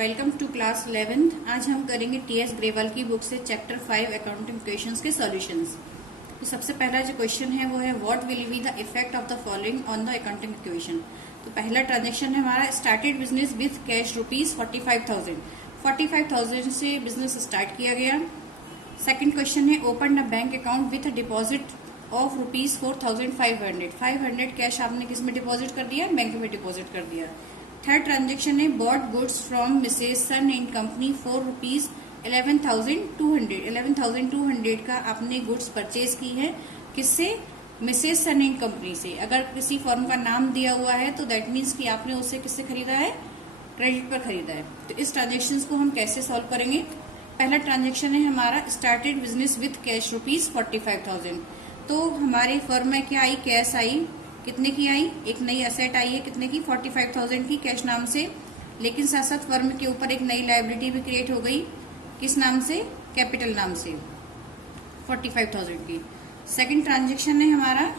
Welcome to class 11th। आज हम करेंगे टीएस ग्रेवाल की बुक से चैप्टर 5 अकाउंटिंग इक्वेशंस के सॉल्यूशंस। तो सबसे पहला जो क्वेश्चन है वो है what will be the effect of the following on the accounting equation. तो पहला ट्रांजेक्शन है हमारा started business with cash rupees 45,000 से बिजनेस स्टार्ट किया गया। सेकंड क्वेश्चन है open a bank account with deposit of rupees 4,500 cash आपने किस में डिपॉजिट कर दिया? बैंक में डिपॉजिट कर दिया। थर्ड ट्रांजेक्शन है bought goods from Mrs son and company for rupees 11,200 का आपने गुड्स परचेज की है किससे? मिसेज सन एंड कंपनी से। अगर किसी फर्म का नाम दिया हुआ है तो दैट मीन्स कि आपने उससे किससे खरीदा है? क्रेडिट पर खरीदा है। तो इस ट्रांजेक्शन को हम कैसे सॉल्व करेंगे? पहला ट्रांजेक्शन है हमारा started business with cash rupees 45,000। तो हमारी फर्म में क्या आई? Cash I. कितने की आई? एक नई असेट आई है कितने की? 45,000 की कैश नाम से। लेकिन साथ साथ फर्म के ऊपर एक नई लायबिलिटी भी क्रिएट हो गई। किस नाम से? कैपिटल नाम से 45,000 की। सेकंड ट्रांजेक्शन है हमारा,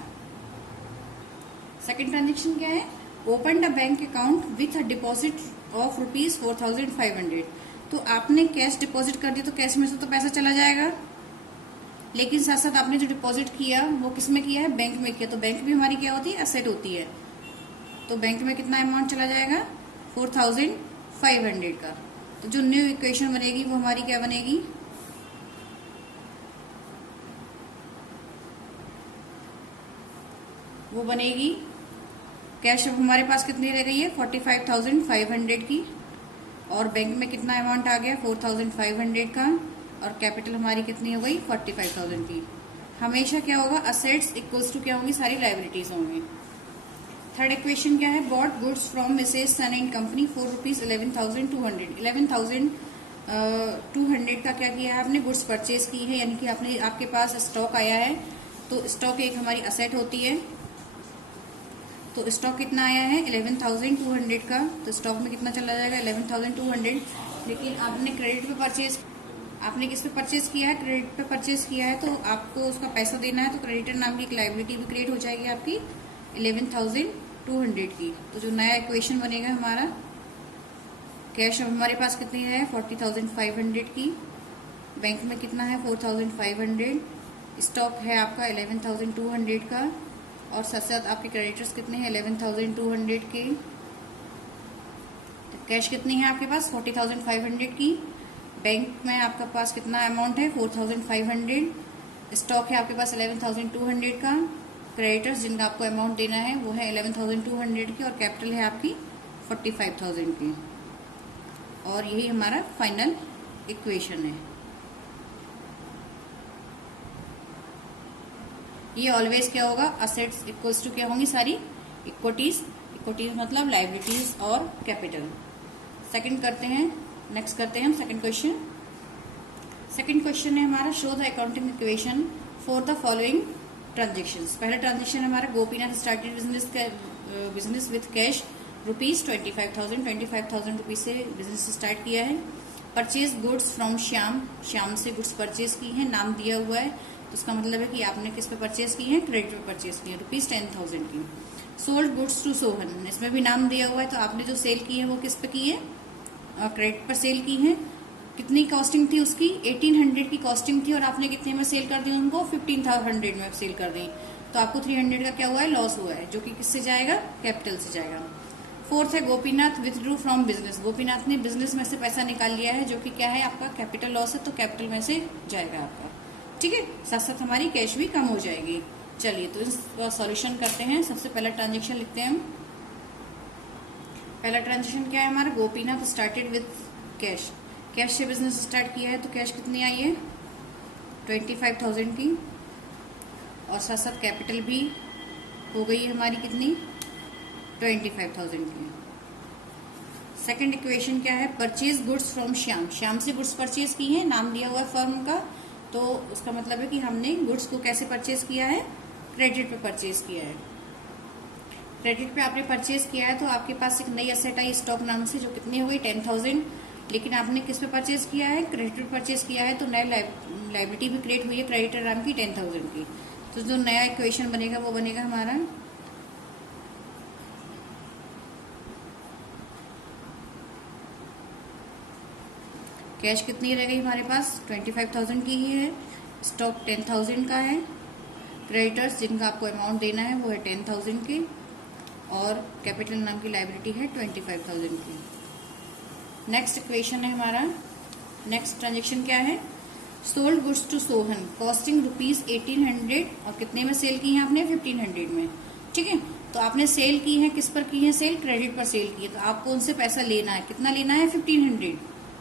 सेकंड ट्रांजेक्शन क्या है? Open the bank account with a deposit of rupees 4,500। तो आपने कैश डिपॉजिट कर दी तो कैश में से तो पैसा चला जाएगा, लेकिन साथ साथ आपने जो डिपॉजिट किया वो किस में किया है? बैंक में किया। तो बैंक भी हमारी क्या होती है? एसेट होती है। तो बैंक में कितना अमाउंट चला जाएगा? 4,500 का। तो जो न्यू इक्वेशन बनेगी वो हमारी क्या बनेगी? वो बनेगी कैश अब हमारे पास कितनी रह गई है? 45,500 की। और बैंक में कितना अमाउंट आ गया? 4,500 का। और कैपिटल हमारी कितनी हो गई? 45,000 की। हमेशा क्या होगा? असेट्स इक्वल्स टू क्या होंगी? सारी लायबिलिटीज होंगी। थर्ड इक्वेशन क्या है? Bought goods from Mrs son and company for rupees 11,200। 11,200 का क्या किया है आपने? गुड्स परचेज की है, यानी कि आपने आपके पास स्टॉक आया है। तो स्टॉक एक हमारी असेट होती है। तो स्टॉक कितना आया है? 11,200 का। तो स्टॉक में कितना चला जाएगा? 11,200। लेकिन आपने क्रेडिट पे परचेज, आपने किस पे परचेज किया है? क्रेडिट पे परचेज किया है। तो आपको उसका पैसा देना है। तो क्रेडिटर नाम की एक लायबिलिटी भी क्रिएट हो जाएगी आपकी 11,200 की। तो जो नया इक्वेशन बनेगा हमारा, कैश अब हमारे पास कितनी है? 40,500 की। बैंक में कितना है? 4,500। स्टॉक है आपका 11,200 का। और साथ साथ आपके क्रेडिटर्स कितने हैं? 11,200 के। तो कैश कितनी है आपके पास? 40,500 की। बैंक में आपके पास कितना अमाउंट है? 4,500। स्टॉक है आपके पास 11,200 का। क्रेडिटर्स जिनका आपको अमाउंट देना है वो है 11,200 की। और कैपिटल है आपकी 45,000 की। और यही हमारा फाइनल इक्वेशन है। ये ऑलवेज क्या होगा? असेट्स इक्वल्स टू क्या होंगी? सारी इक्विटीज। इक्विटीज मतलब लायबिलिटीज और कैपिटल। सेकंड करते हैं, नेक्स्ट करते हैं हम सेकंड क्वेश्चन। सेकंड क्वेश्चन है हमारा show the accounting equation for the following transactions. पहला ट्रांजेक्शन हमारा Gopinath started business with cash rupees 25,000 rupees से बिजनेस स्टार्ट किया है। Purchase goods from Shyam, Shyam से गुड्स परचेज की है, नाम दिया हुआ है। तो उसका मतलब है कि आपने किस पे परचेज की है? क्रेडिट पे परचेज की है रुपीज 10,000 की। सोल्ड गुड्स टू सोहन, इसमें भी नाम दिया हुआ है। तो आपने जो सेल की है वो किस पे की है? क्रेडिट पर सेल की है। कितनी कॉस्टिंग थी उसकी? 1,800 की कॉस्टिंग थी। और आपने कितने में सेल कर दी उनको? 15,100 में सेल कर दी। तो आपको 300 का क्या हुआ है? लॉस हुआ है, जो कि किससे जाएगा? कैपिटल से जाएगा। फोर्थ है Gopinath withdrew from business. Gopinath ने बिजनेस में से पैसा निकाल लिया है, जो कि क्या है? आपका कैपिटल लॉस है। तो कैपिटल में से जाएगा आपका। ठीक है, साथ साथ हमारी कैश भी कम हो जाएगी। चलिए तो इसका सॉल्यूशन करते हैं। सबसे पहला ट्रांजेक्शन लिखते हैं हम। पहला ट्रांजेक्शन क्या है हमारा? Gopinath started with cash. Cash से बिजनेस स्टार्ट किया है। तो कैश कितनी आई है? 25,000 की। और साथ साथ कैपिटल भी हो गई है हमारी कितनी? 25,000 की। सेकंड इक्वेशन क्या है? Purchase goods from Shyam, Shyam से गुड्स परचेज की है, नाम दिया हुआ है फर्म का। तो उसका मतलब है कि हमने गुड्स को कैसे परचेज किया है? क्रेडिट पे परचेज किया है। क्रेडिट पे आपने परचेज किया है तो आपके पास एक नई असेट आई स्टॉक नाम से, जो कितनी हो गई? 10,000। लेकिन आपने किस पे परचेज किया है? क्रेडिट पे परचेज किया है। तो नई लायबिलिटी भी क्रिएट हुई है क्रेडिटर नाम की 10,000 की। तो जो नया इक्वेशन बनेगा वो बनेगा हमारा कैश कितनी रह गई हमारे पास, 25,000 की ही है। स्टॉक 10,000 का है। क्रेडिटर्स जिनका आपको अमाउंट देना है वो है 10,000 की, और कैपिटल नाम की लायबिलिटी है 25,000 की। नेक्स्ट इक्वेशन है हमारा, नेक्स्ट ट्रांजेक्शन क्या है, sold goods to Sohan costing ₹1800, और कितने में सेल की है आपने, 1500 में। ठीक है, तो आपने सेल की है, किस पर की है सेल, क्रेडिट पर सेल की है, तो आपको उनसे पैसा लेना है, कितना लेना है, 1500।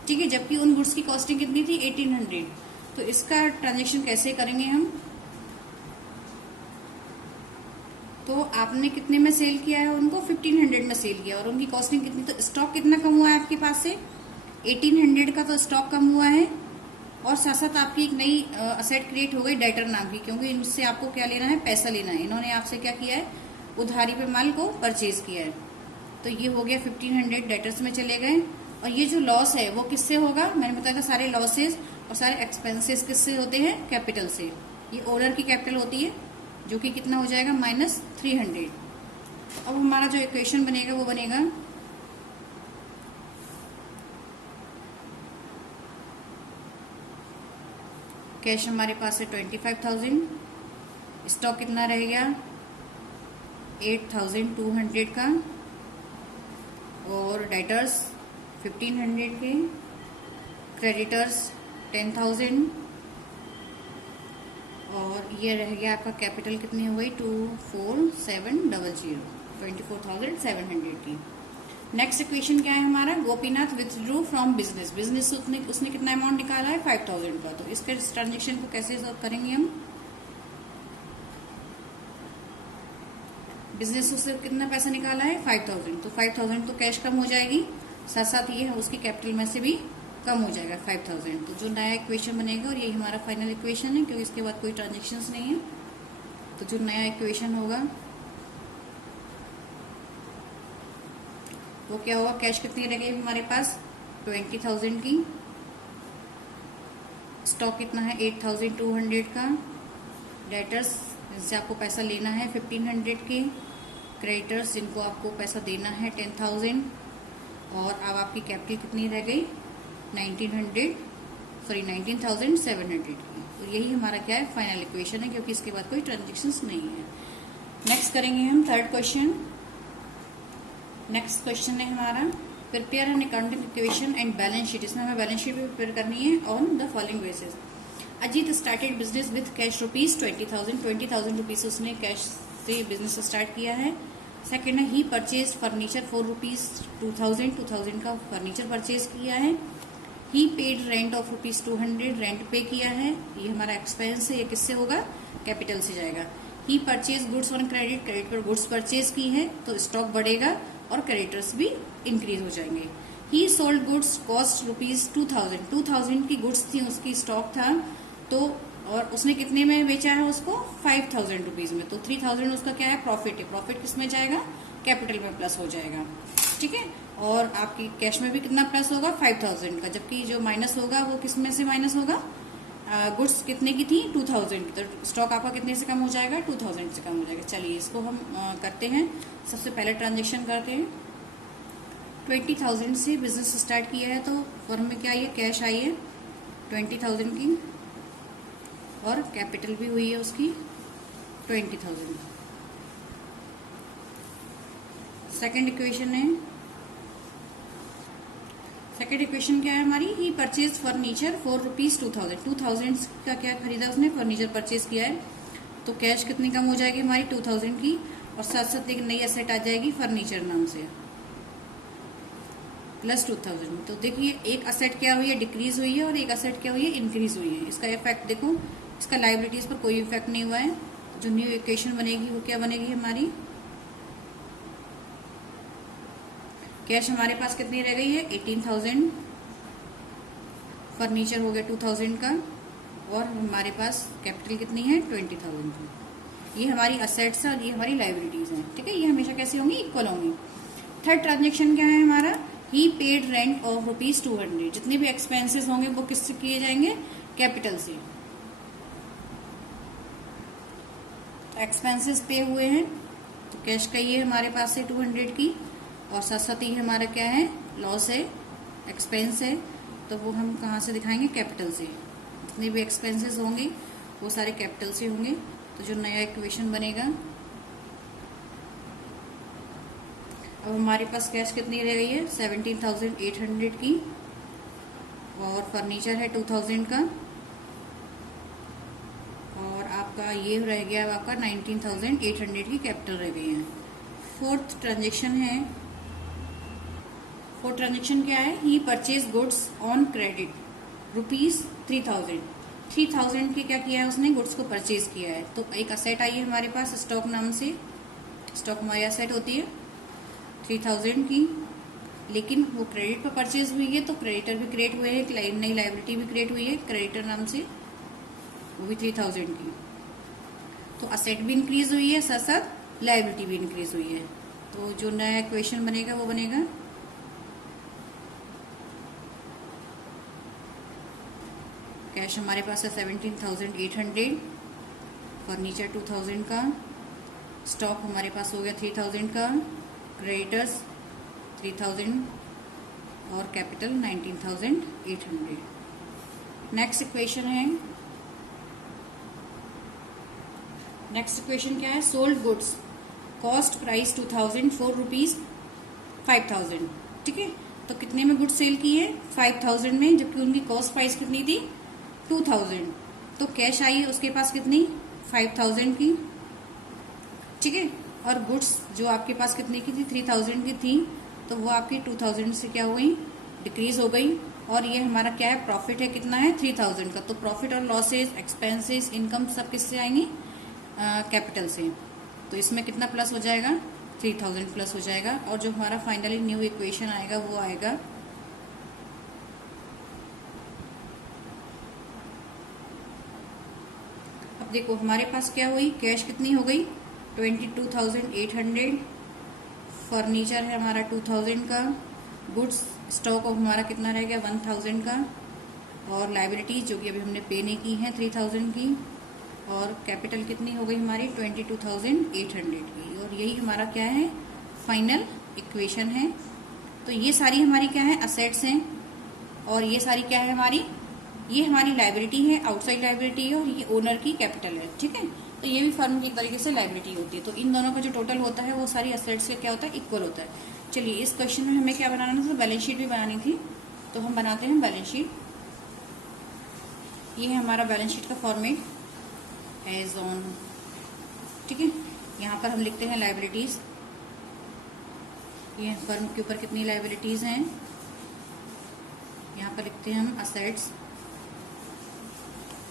ठीक है, जबकि उन गुड्स की कॉस्टिंग कितनी थी, 1800। तो इसका ट्रांजेक्शन कैसे करेंगे हम, तो आपने कितने में सेल किया है उनको, 1500 में सेल किया, और उनकी कॉस्टिंग कितनी, तो स्टॉक कितना कम हुआ है आपके पास से, 1800 का तो स्टॉक कम हुआ है, और साथ साथ आपकी एक नई असेट क्रिएट हो गई डेटर नाम की, क्योंकि इनसे आपको क्या लेना है, पैसा लेना है। इन्होंने आपसे क्या किया है, उधारी पे माल को परचेज किया है। तो ये हो गया 1500 डेटर्स में चले गए। और ये जो लॉस है वो किससे होगा, मैंने बताया था सारे लॉसेस और सारे एक्सपेंसेस किससे होते हैं, कैपिटल से। ये ओनर की कैपिटल होती है, जो कि कितना हो जाएगा, -300। अब हमारा जो इक्वेशन बनेगा वो बनेगा कैश हमारे पास है 25,000, स्टॉक कितना रह गया 8,200 का, और डेटर्स 1500 के, क्रेडिटर्स 10,000, और ये रह गया आपका कैपिटल कितनी हो गई 24,700, 24,700 की। नेक्स्ट इक्वेशन क्या है हमारा, Gopinath withdrew from business, business उसने कितना अमाउंट निकाला है 5,000 का। तो इसके ट्रांजेक्शन को कैसे सॉल्व करेंगे हम, बिजनेस उससे कितना पैसा निकाला है 5,000, तो 5,000 तो कैश कम हो जाएगी, साथ साथ ये उसकी कैपिटल में से भी कम हो जाएगा 5,000। तो जो नया इक्वेशन बनेगा, और यही हमारा फाइनल इक्वेशन है क्योंकि इसके बाद कोई ट्रांजेक्शन्स नहीं है, तो जो नया इक्वेशन होगा वो क्या होगा, कैश कितनी रह गई हमारे पास 20,000 की, स्टॉक कितना है 8,200 का, डेटर्स जिनसे आपको पैसा लेना है 1500 के, क्रेडिटर्स जिनको आपको पैसा देना है 10,000, और अब आपकी कैपिटल कितनी रह गई 19,700 की। तो यही हमारा क्या है, फाइनल इक्वेशन है, क्योंकि इसके बाद कोई ट्रांजेक्शन्स नहीं है। नेक्स्ट करेंगे हम थर्ड क्वेश्चन। नेक्स्ट क्वेश्चन है हमारा, prepare an accounting equation and balance sheet. इसमें हमें बैलेंस शीट भी प्रिपेयर करनी है on the following basis. Ajit started business with cash ₹20,000 rupees उसने कैश से बिजनेस स्टार्ट किया है। सेकेंड है, ही परचेज फर्नीचर फॉर ₹2,000 का फर्नीचर परचेज किया है। ही पेड रेंट ऑफ ₹200 रेंट पे किया है, ये हमारा एक्सपेंस है, ये किससे होगा, कैपिटल से जाएगा। He purchase goods on credit, credit पर गुड्स परचेज की है, तो स्टॉक बढ़ेगा और क्रेडिटर्स भी इंक्रीज हो जाएंगे। ही सोल्ड गुड्स कॉस्ट ₹2,000 की गुड्स थी, उसकी स्टॉक था, तो और उसने कितने में बेचा है उसको 5,000 रुपीज में, तो 3,000 उसका क्या है, प्रॉफिट है। प्रॉफिट किस में जाएगा, कैपिटल में प्लस हो जाएगा। ठीक है, और आपकी कैश में भी कितना प्लस होगा 5,000 का, जबकि जो माइनस होगा वो किस में से माइनस होगा, गुड्स कितने की थी 2,000 की, तो स्टॉक आपका कितने से कम हो जाएगा 2,000 से कम हो जाएगा। चलिए इसको हम करते हैं। सबसे पहले ट्रांजेक्शन करते हैं। 20,000 से बिजनेस स्टार्ट किया है, तो फर्म में क्या आई है, कैश आई है 20,000 की, और कैपिटल भी हुई है उसकी 20,000। सेकंड इक्वेशन है, सेकंड इक्वेशन क्या है हमारी, ही परचेज फर्नीचर फॉर ₹2,000 2,000 का क्या खरीदा उसने, फर्नीचर परचेज किया है, तो कैश कितनी कम हो जाएगी हमारी 2,000 की, और साथ साथ एक नई एसेट आ जाएगी फर्नीचर नाम से प्लस 2,000। तो देखिए एक असेट क्या हुई है, डिक्रीज हुई है, और एक असेट क्या हुई है, इंक्रीज हुई है। इसका इफेक्ट देखो, इसका लायबिलिटीज पर कोई इफेक्ट नहीं हुआ है। जो न्यू इक्वेशन बनेगी वो क्या बनेगी हमारी, कैश हमारे पास कितनी रह गई है 18,000, फर्नीचर हो गया 2,000 का, और हमारे पास कैपिटल कितनी है 20,000 की। ये हमारी असेट्स है और ये हमारी लायबिलिटीज है। ठीक है, ये हमेशा कैसे होंगी, इक्वल होंगी। थर्ड ट्रांजेक्शन क्या है हमारा, ही पेड रेंट ऑफ ₹200। जितने भी एक्सपेंसेस होंगे वो किससे किए जाएंगे, कैपिटल से। एक्सपेंसेस पे हुए हैं, तो कैश का ये हमारे पास है 200 की, और साथ साथ ही हमारा क्या है, लॉस है, एक्सपेंस है, तो वो हम कहाँ से दिखाएंगे? कैपिटल से। जितने भी एक्सपेंसेस होंगे वो सारे कैपिटल से होंगे। तो जो नया इक्वेशन बनेगा, अब हमारे पास कैश कितनी रह गई है? 17,800 की, और फर्नीचर है 2,000 का, और आपका ये रह गया आपका 19,800 की कैपिटल रह गई है। फोर्थ ट्रांजेक्शन क्या है? ही परचेज गुड्स ऑन क्रेडिट ₹3,000। 3,000 की क्या किया है उसने? गुड्स को परचेज किया है। तो एक असेट आई है हमारे पास स्टॉक नाम से। स्टॉक हमारी असेट होती है 3,000 की, लेकिन वो क्रेडिट पर परचेज हुई है तो क्रेडिटर भी क्रिएट हुए हैं, नई लाइबिलिटी भी क्रिएट हुई है क्रेडिटर नाम से, वो भी 3,000 की। तो असेट भी इंक्रीज हुई है, साथ साथ लाइबिलिटी भी इंक्रीज हुई है। तो जो नया इक्वेशन बनेगा वो बनेगा कैश हमारे पास है 17,800, फर्नीचर 2,000 का, स्टॉक हमारे पास हो गया 3,000 का, क्रेडिटर्स 3,000 और कैपिटल 19,800। नेक्स्ट इक्वेशन क्या है? Sold goods cost price 2,000 for ₹5,000। ठीक है, तो कितने में गुड्स सेल की है? 5,000 में, जबकि उनकी कॉस्ट प्राइस कितनी थी? 2,000। तो कैश आई है उसके पास कितनी? 5,000 की। ठीक है, और गुड्स जो आपके पास कितने की थी? 3,000 की थी, तो वो आपकी 2,000 से क्या हो गई? डिक्रीज हो गई। और ये हमारा क्या है? प्रॉफिट है, कितना है? 3,000 का। तो प्रॉफिट और लॉसेज, एक्सपेंसेस, इनकम सब किससे आएंगी? कैपिटल से। तो इसमें कितना प्लस हो जाएगा? 3,000 प्लस हो जाएगा। और जो हमारा फाइनली न्यू इक्वेशन आएगा वो आएगा अब देखो हमारे पास क्या हुई? कैश कितनी हो गई? 22,800, फर्नीचर है हमारा 2,000 का, गुड्स स्टॉक हमारा कितना रह गया? 1,000 का, और लाइबिलिटीज जो कि अभी हमने पे नहीं की है 3,000 की, और कैपिटल कितनी हो गई हमारी? 22,800 की। और यही हमारा क्या है? फाइनल इक्वेशन है। तो ये सारी हमारी क्या है? असेट्स हैं, और ये सारी क्या है हमारी? ये हमारी लाइबिलिटी है, आउटसाइड लाइबिलिटी है, और ये ओनर की कैपिटल है। ठीक है, तो ये भी फर्म की एक तरीके से लाइबिलिटी होती है। तो इन दोनों का जो टोटल होता है वो सारी असेट्स से क्या होता है? इक्वल होता है। चलिए, इस क्वेश्चन में हमें क्या बनाना था? बैलेंस शीट भी बनानी थी, तो हम बनाते हैं बैलेंस शीट। ये है हमारा बैलेंस शीट का फॉर्मेट एज ऑन। ठीक है, यहाँ पर हम लिखते हैं लाइबिलिटीज। ये फर्म के ऊपर कितनी लाइबिलिटीज हैं, यहाँ पर लिखते हैं हम असेट्स।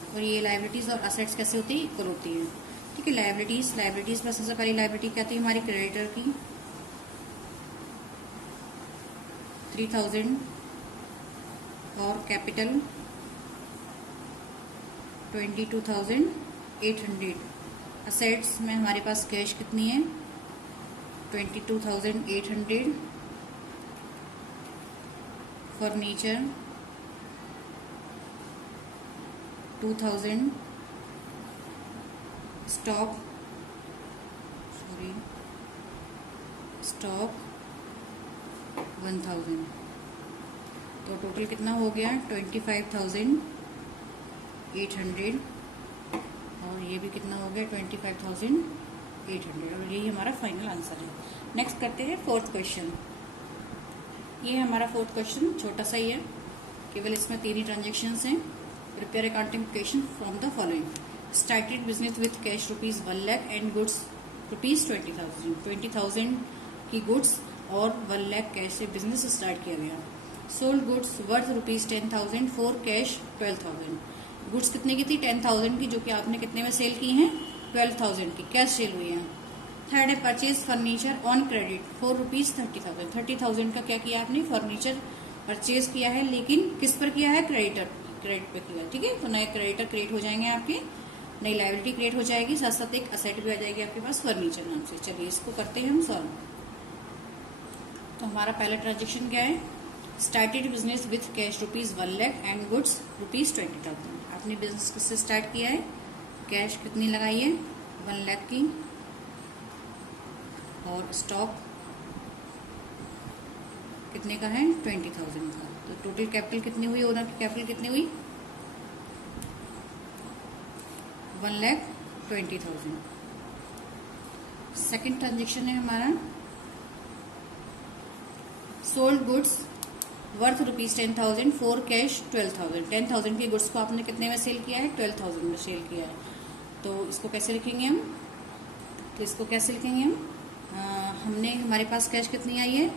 और ये लाइबिलिटीज और असेट्स कैसे होती है? इक्वल होती है। ठीक है, लाइबिलिटीज पर सबसे पहली लाइबिलिटी क्या थी हमारी? क्रेडिटर की 3,000, और कैपिटल 22,800। असेट्स में हमारे पास कैश कितनी है? 22,800, फर्नीचर 2,000, स्टॉक 1,000। तो टोटल कितना हो गया? 25,800, और ये भी कितना हो गया? 25,800। और यही हमारा फाइनल आंसर है। नेक्स्ट करते हैं फोर्थ क्वेश्चन। ये हमारा फोर्थ क्वेश्चन छोटा सा ही है, केवल इसमें 3 ही ट्रांजेक्शन्स हैं। Prepare accounting equation from the following. Started business with cash ₹1 lakh and goods ₹20,000। 20,000 की गुड्स और 1 लाख कैश से बिजनेस स्टार्ट किया गया। Sold goods worth ₹10,000 for cash 12,000। Goods कितने की थी? 10,000 की, जो कि आपने कितने में सेल की हैं? 12,000 की कैश सेल हुई है। थर्ड है purchase furniture on credit for ₹30,000। 30,000 का क्या किया आपने? फर्नीचर परचेज किया है, लेकिन किस पर किया है? क्रेडिट पे किया। ठीक है, तो नए क्रेडिटर क्रिएट हो जाएंगे आपके, नई लाइबिलिटी क्रिएट हो जाएगी, साथ साथ एक असेट भी आ जाएगी आपके पास फर्नीचर नाम से। चलिए, इसको करते हैं हम सॉल्व। तो हमारा पहला ट्रांजेक्शन क्या है? Started business with cash ₹1 lakh and goods ₹20,000। आपने बिजनेस किससे स्टार्ट किया है? कैश कितनी लगाई है? 1 लाख की, और स्टॉक कितने का है? 20,000 का। तो टोटल कैपिटल कितनी हुई, ओनर की कैपिटल कितनी हुई, 1,20,000। सेकेंड ट्रांजेक्शन है हमारा sold goods worth ₹10,000 for cash 12,000। 10,000 के गुड्स को आपने कितने में सेल किया है, 12,000 में सेल किया है। तो इसको कैसे लिखेंगे हम, तो इसको कैसे लिखेंगे हम, हमने हमारे पास कैश कितनी आई है,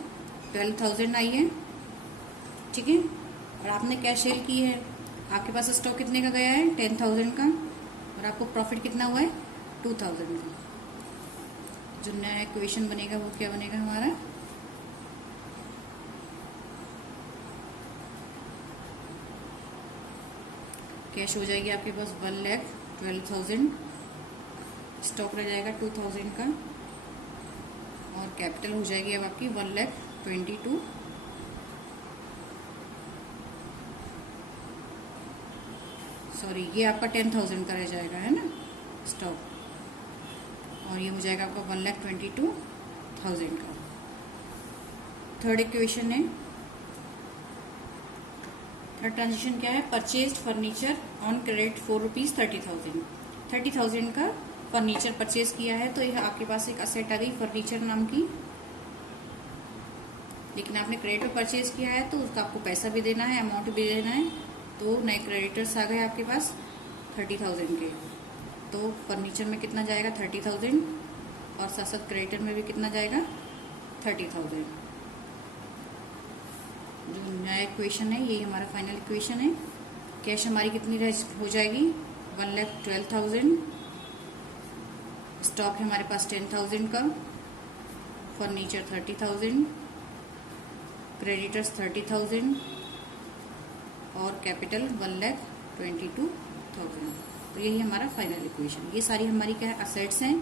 12,000 आई है, ठीक है, और आपने कैश सेल की है, आपके पास स्टॉक कितने का गया है, 10,000 का, और आपको प्रॉफिट कितना हुआ है, 2,000 का। जो नया इक्वेशन बनेगा वो क्या बनेगा हमारा, कैश हो जाएगी आपके पास 1,12,000, स्टॉक रह जाएगा 2,000 का, और कैपिटल हो जाएगी अब आपकी 1,22,000। सॉरी, ये आपका 10,000 का रह जाएगा, है ना स्टॉक, और ये हो जाएगा आपका 1,22,000 का। थर्ड इक्वेशन है, थर्ड ट्रांजेक्शन क्या है, purchased furniture on credit for ₹30,000। 30,000 का फर्नीचर परचेज किया है, तो यह आपके पास एक असेट आ गई फर्नीचर नाम की, लेकिन आपने क्रेडिट पे परचेज किया है तो उसका आपको पैसा भी देना है, अमाउंट भी देना है। तो नए क्रेडिटर्स आ गए आपके पास 30,000 के, तो फर्नीचर में कितना जाएगा 30,000, और साथ साथ क्रेडिटर में भी कितना जाएगा 30,000। जो नया इक्वेशन है यही हमारा फाइनल इक्वेशन है। कैश हमारी कितनी हो जाएगी 1,12,000, स्टॉक है हमारे पास 10,000 का, फर्नीचर 30,000, क्रेडिटर्स 30,000, और कैपिटल 1,22,000। तो यही हमारा फाइनल इक्वेशन। ये सारी हमारी क्या है, असेट्स हैं,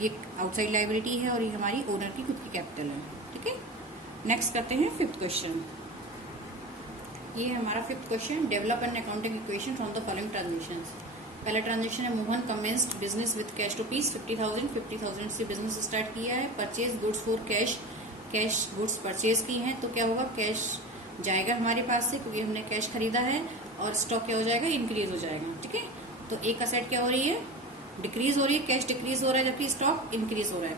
ये आउटसाइड लायबिलिटी है, और ये हमारी ओनर की खुद की कैपिटल है, ठीक है। नेक्स्ट करते हैं फिफ्थ क्वेश्चन। ये है हमारा fifth question, develop an accounting equation from the following transactions. पहला ट्रांजेक्शन है, Mohan commenced business with cash ₹50,000। 50,000 से बिजनेस स्टार्ट किया है। Purchase goods for cash, cash goods purchase की हैं, तो क्या होगा, कैश जाएगा हमारे पास से, क्योंकि हमने कैश खरीदा है, और स्टॉक क्या हो जाएगा, इंक्रीज हो जाएगा, ठीक है। तो एक असेट क्या हो रही है, डिक्रीज हो रही है, कैश डिक्रीज हो रहा है, जबकि स्टॉक इंक्रीज हो रहा है।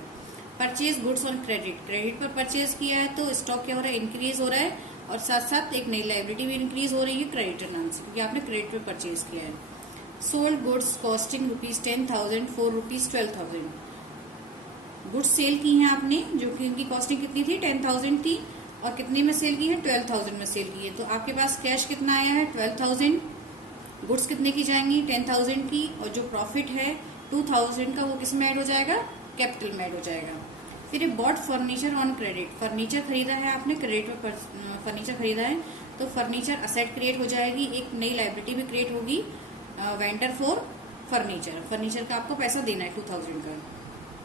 Purchase goods on credit, credit पर परचेज किया है तो स्टॉक क्या हो रहा है, इंक्रीज हो रहा है, और साथ साथ एक नई लायबिलिटी भी इंक्रीज हो रही है क्रेडिटर नाम से, क्योंकि आपने क्रेडिट पे परचेज किया है। Sold goods costing ₹10,000 for ₹12,000। Goods sale की हैं आपने, जो कि उनकी कॉस्टिंग कितनी थी 10,000 थी, और कितने में सेल की है 12,000 में सेल की है। तो आपके पास कैश कितना आया है 12,000, गुड्स कितने की जाएंगी 10,000 की, और जो प्रॉफिट है 2,000 का वो किस में ऐड हो जाएगा, कैपिटल में ऐड हो जाएगा। फिर bought furniture on credit, furniture खरीदा है आपने, क्रेडिट पर फर्नीचर खरीदा है, तो फर्नीचर असेट क्रिएट हो जाएगी, एक नई लायबिलिटी भी क्रिएट होगी, वेंडर फॉर फर्नीचर, फर्नीचर का आपको पैसा देना है 2,000 का।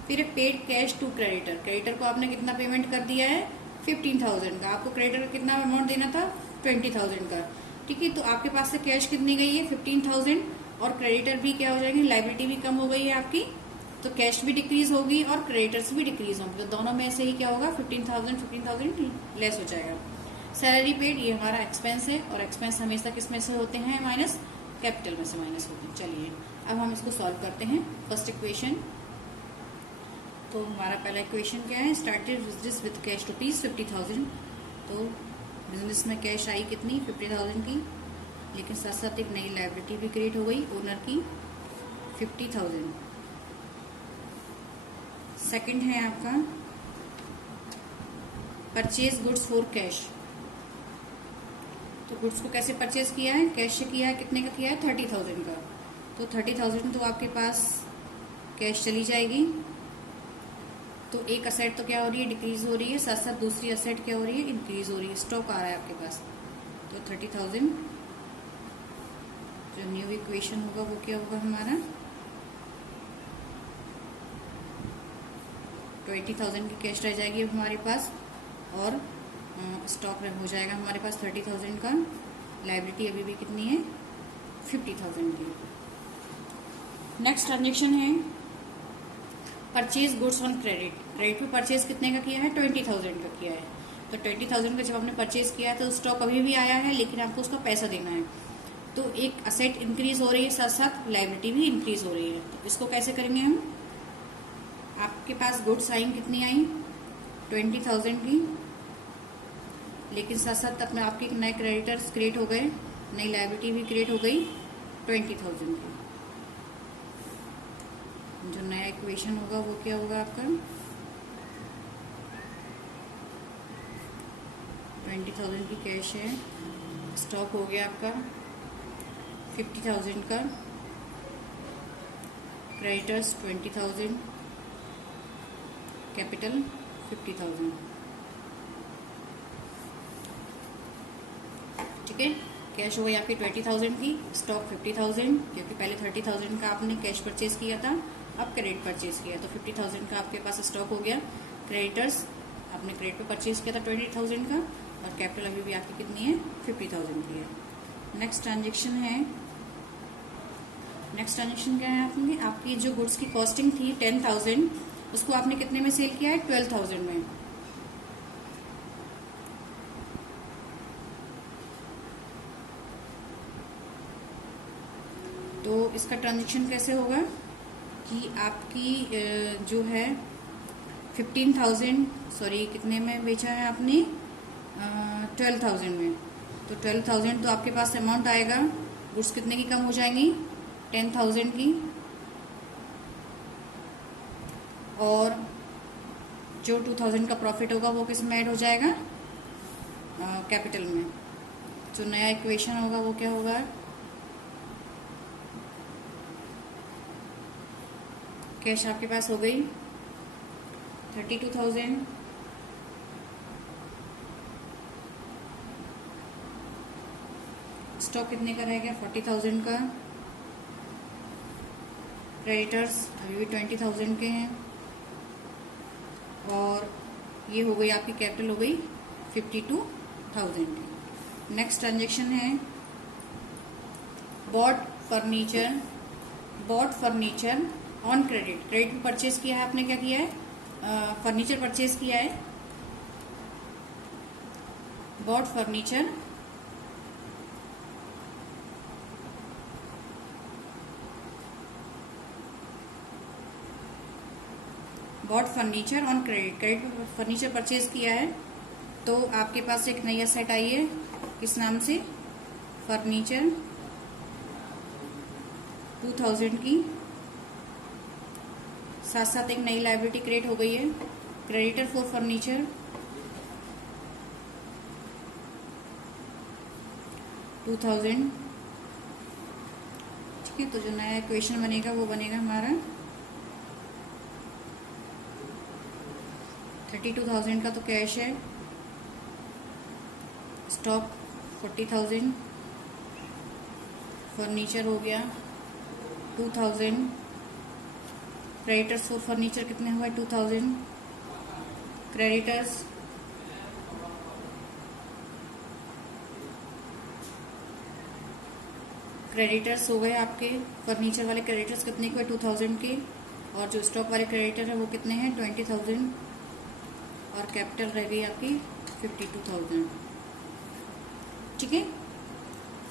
फिर paid cash to creditor, creditor को आपने कितना पेमेंट कर दिया है 15,000 का, आपको क्रेडिटर का कितना अमाउंट देना था 20,000 का, ठीक है। तो आपके पास से कैश कितनी गई है 15,000, और क्रेडिटर भी क्या हो जाएंगे, लायबिलिटी भी कम हो गई है आपकी, तो कैश भी डिक्रीज होगी और क्रेडिटर्स भी डिक्रीज होंगे, तो दोनों में से ही क्या होगा 15,000 लेस हो जाएगा। सैलरी पेड, ये हमारा एक्सपेंस है, और एक्सपेंस हमेशा किस में से होते हैं, माइनस कैपिटल में से माइनस होते हैं। चलिए अब हम इसको सॉल्व करते हैं। फर्स्ट इक्वेशन, तो हमारा पहला इक्वेशन क्या है, स्टार्टेड बिजनेस विद कैश ₹50,000। तो बिजनेस में कैश आई कितनी 50,000 की, लेकिन साथ साथ एक नई लायबिलिटी भी क्रिएट हो गई ओनर की 50,000। सेकंड है आपका परचेज गुड्स फॉर कैश, तो गुड्स को कैसे परचेज किया है, कैश से किया है, कितने का किया है 30,000 का, तो 30,000 तो आपके पास कैश चली जाएगी, तो एक असेट तो क्या हो रही है, डिक्रीज हो रही है, साथ साथ दूसरी असेट क्या हो रही है, इंक्रीज हो रही है, स्टॉक आ रहा है आपके पास, तो 30,000। जो न्यू इक्वेशन होगा वो क्या होगा हमारा 20,000 की कैश रह जाएगी अब हमारे पास, और स्टॉक हो जाएगा हमारे पास 30,000 का, लायबिलिटी अभी भी कितनी है 50,000 की। नेक्स्ट ट्रांजेक्शन है purchase goods on credit, credit पे परचेज कितने का किया है 20,000 का किया है। तो 20,000 का जब आपने परचेज किया है तो स्टॉक अभी भी आया है, लेकिन आपको उसका पैसा देना है। तो एक असेट इंक्रीज हो रही है, साथ साथ लायबिलिटी भी इंक्रीज हो रही है। तो इसको कैसे करेंगे हम? आपके पास गुड्स आई कितनी आई? 20,000 की, लेकिन साथ साथ अपने आपके नए क्रेडिटर्स क्रिएट हो गए, नई लायबिलिटी भी क्रिएट हो गई 20,000 की। जो नया इक्वेशन होगा वो क्या होगा आपका? 20,000 की कैश है, स्टॉक हो गया आपका 50,000 का, क्रेडिटर्स 20,000, कैपिटल 50,000। ठीक है, कैश हो गई आपकी 20,000 की, स्टॉक 50,000, क्योंकि पहले 30,000 का आपने कैश परचेज किया था, अब क्रेडिट परचेज किया, तो 50,000 का आपके पास स्टॉक हो गया। क्रेडिटर्स आपने क्रेडिट पे परचेज किया था 20,000 का, और कैपिटल अभी भी आपकी कितनी है? 50,000 की है। नेक्स्ट ट्रांजेक्शन है, नेक्स्ट ट्रांजेक्शन क्या है आपकी जो गुड्स की कॉस्टिंग थी 10,000, उसको आपने कितने में सेल किया है? 12,000 में। तो इसका ट्रांजेक्शन कैसे होगा कि आपकी जो है 15,000, सॉरी कितने में बेचा है आपने? 12,000 में। तो 12,000 तो आपके पास अमाउंट आएगा, गुड्स कितने की कम हो जाएंगी? 10,000 की, और जो 2,000 का प्रॉफिट होगा वो किस में ऐड हो जाएगा? कैपिटल में। जो नया इक्वेशन होगा वो क्या होगा? कैश आपके पास हो गई 32,000, स्टॉक कितने का रह गया? 40,000 का, क्रेडिटर्स अभी भी 20,000 के हैं, और ये हो गई आपकी कैपिटल हो गई 52,000 की। नेक्स्ट ट्रांजेक्शन है bought furniture, bought furniture on credit. Credit पे परचेज किया है आपने, क्या किया है? फर्नीचर परचेज किया है। Bought furniture bought furniture on credit, credit पे फर्नीचर परचेज किया है, तो आपके पास एक नई एसेट आई है, किस नाम से? फर्नीचर 2,000 की, साथ साथ एक नई लायबिलिटी क्रिएट हो गई है, क्रेडिटर फॉर फर्नीचर 2,000। ठीक है, तो जो नया इक्वेशन बनेगा वो बनेगा हमारा 32,000 का तो कैश है, स्टॉक 40,000, फर्नीचर हो गया 2,000, क्रेडिटर्स फॉर फर्नीचर कितने हुए? 2,000, क्रेडिटर्स क्रेडिटर्स हो गए आपके फर्नीचर वाले क्रेडिटर्स कितने हुए? 2,000 के, और जो स्टॉक वाले क्रेडिटर है वो कितने हैं? 20,000, और कैपिटल रह गई आपकी 52,000। ठीक है,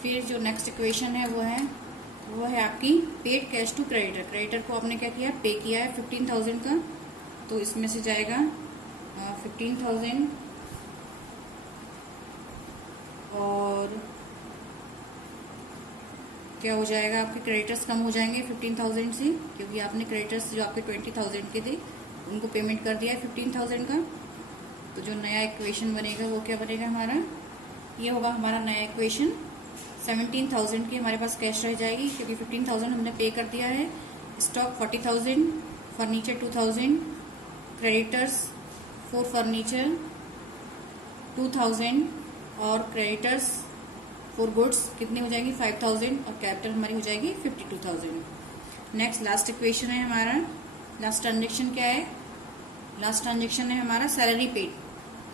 फिर जो नेक्स्ट इक्वेशन है वो है आपकी paid cash to creditor. Creditor को आपने क्या किया? पे किया है 15,000 का, तो इसमें से जाएगा 15,000, और क्या हो जाएगा? आपके क्रेडिटर्स कम हो जाएंगे 15,000 से, क्योंकि आपने क्रेडिटर्स जो आपके 20,000 के थे उनको पेमेंट कर दिया है 15,000 का। तो जो नया इक्वेशन बनेगा वो क्या बनेगा हमारा? ये होगा हमारा नया इक्वेशन। 17,000 की हमारे पास कैश रह जाएगी, क्योंकि 15,000 हमने पे कर दिया है, stock 40,000, furniture 2,000, creditors for furniture 2,000, और क्रेडिटर्स फॉर गुड्स कितनी हो जाएगी? 5,000, और कैपिटल हमारी हो जाएगी 52,000। नेक्स्ट लास्ट इक्वेशन है हमारा, लास्ट ट्रांजेक्शन क्या है? लास्ट ट्रांजेक्शन है हमारा सैलरी पेड।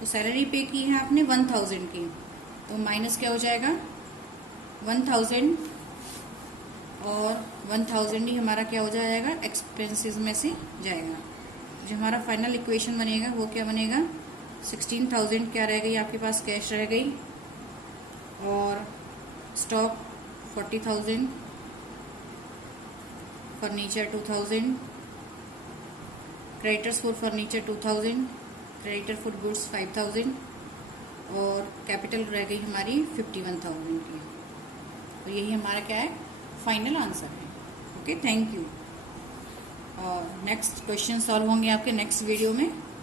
तो सैलरी पे की है आपने 1,000 की, तो माइनस क्या हो जाएगा? 1,000, और 1,000 ही हमारा क्या हो जाएगा? एक्सपेंसेस में से जाएगा। जो हमारा फाइनल इक्वेशन बनेगा वो क्या बनेगा? 16,000 क्या रह गई आपके पास, कैश रह गई। और stock 40,000, furniture 2,000, creditors for furniture 2,000, creditor for goods 5,000 और कैपिटल रह गई हमारी 51,000 की। तो यही हमारा क्या है, फाइनल आंसर है। Okay, thank you. और नेक्स्ट क्वेश्चन सॉल्व होंगे आपके नेक्स्ट वीडियो में।